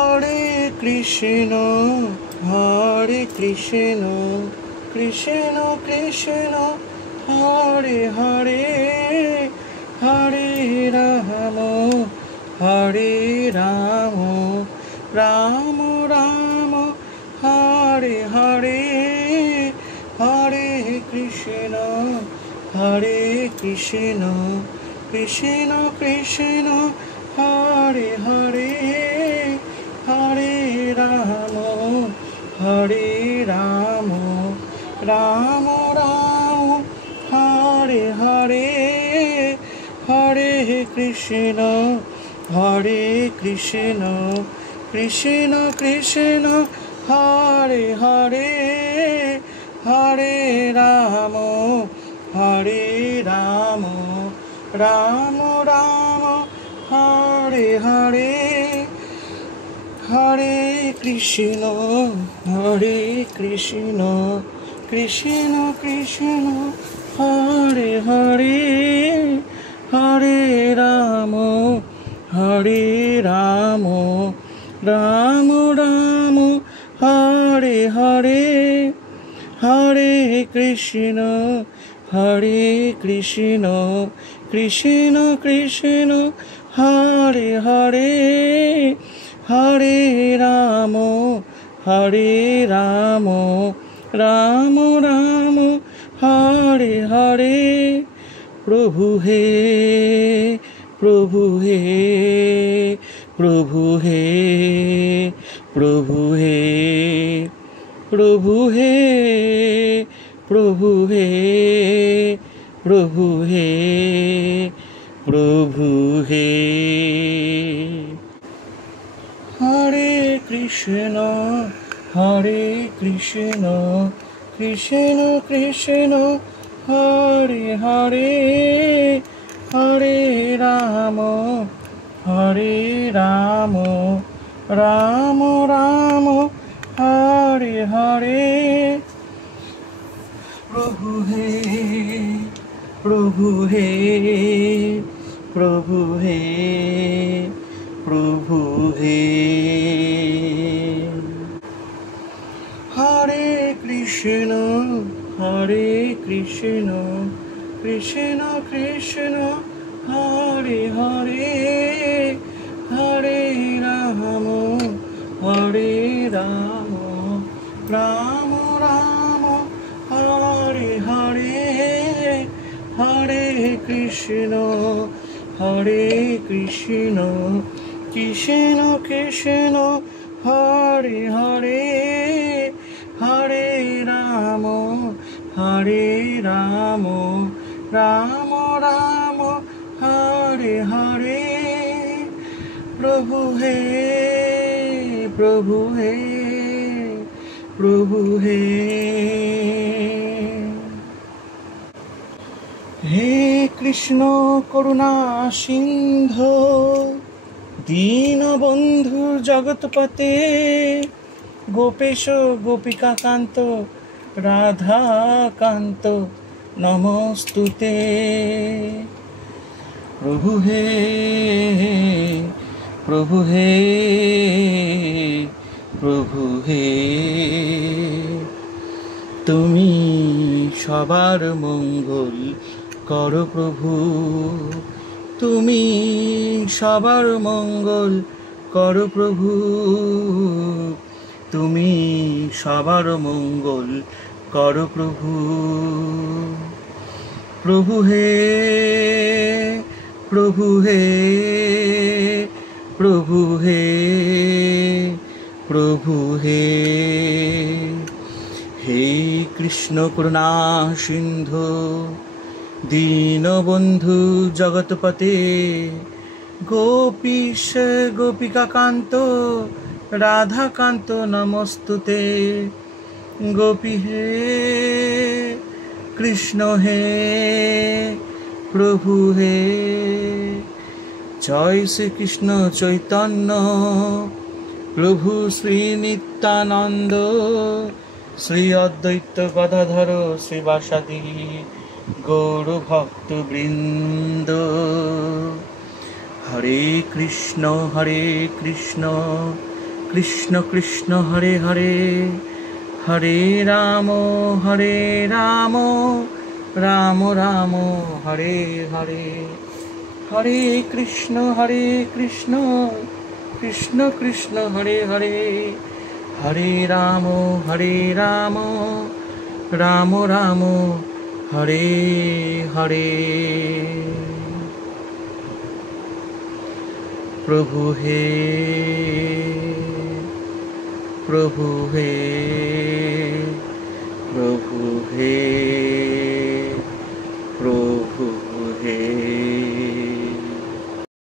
হরে কৃষ্ণ হরে কৃষ্ণ কৃষ্ণ কৃষ্ণ হরে হরে হরে রাম হরে রাম রাম রাম হরে হরে হরে কৃষ্ণ কৃষ্ণ কৃষ্ণ হরে হরে হরে রাম রাম রাম হরে হরে হরে কৃষ্ণ কৃষ্ণ কৃষ্ণ হরে হরে হরে রাম রাম রাম হরে হরে হরে কৃষ্ণ কৃষ্ণ কৃষ্ণ হরে হরে হরে রাম রাম রাম হরে হরে হরে কৃষ্ণ কৃষ্ণ কৃষ্ণ হরে হরে হরে রাম রাম রাম হরে হরে প্রভু হে প্রভু হে প্রভু হে প্রভু হে প্রভু হে প্রভু হে প্রভু হে প্রভু হে হরে কৃষ্ণ কৃষ্ণ কৃষ্ণ হরে হরে হরে রাম রাম রাম হরে হরে প্রভু হে প্রভু হে প্রভু হে প্রভু হে হরে কৃষ্ণ কৃষ্ণ কৃষ্ণ হরে হরে হরে রাম রাম রাম হরে হরে হরে কৃষ্ণ কৃষ্ণ কৃষ্ণ হরে হরে হরে রাম রাম রাম হরে হরে প্রভু হে প্রভু হে প্রভু হে হে কৃষ্ণ করুণা সিন্ধু দীনবন্ধু জগৎপতে গোপেশ গোপিকা কান্ত রাধা কান্ত নমস্তুতে প্রভু হে প্রভু হে প্রভু হে তুমি সবার মঙ্গল করো প্রভু তুমি সবার মঙ্গল করো প্রভু তুমি সবার মঙ্গল করো প্রভু প্রভু হে প্রভু হে প্রভু হে প্রভু হে হে কৃষ্ণ করুণা সিন্ধু দীনবন্ধু জগৎপতে গোপীশ গোপিকা কান্ত রাধা কান্ত নমস্তুতে গোপী হে কৃষ্ণ হে প্রভু হে জয় শ্রীকৃষ্ণ চৈতন্য প্রভু শ্রী নিত্যানন্দ শ্রী অদ্বৈত গদাধর শ্রীবাসাদি গৌর ভক্তবৃন্দ হরে কৃষ্ণ কৃষ্ণ কৃষ্ণ হরে হরে, হরে রাম রাম রাম হরে হরে, হরে কৃষ্ণ কৃষ্ণ কৃষ্ণ হরে হরে, হরে রাম রাম রাম হরে হরে। প্রভু হে প্রভু হে প্রভু হে।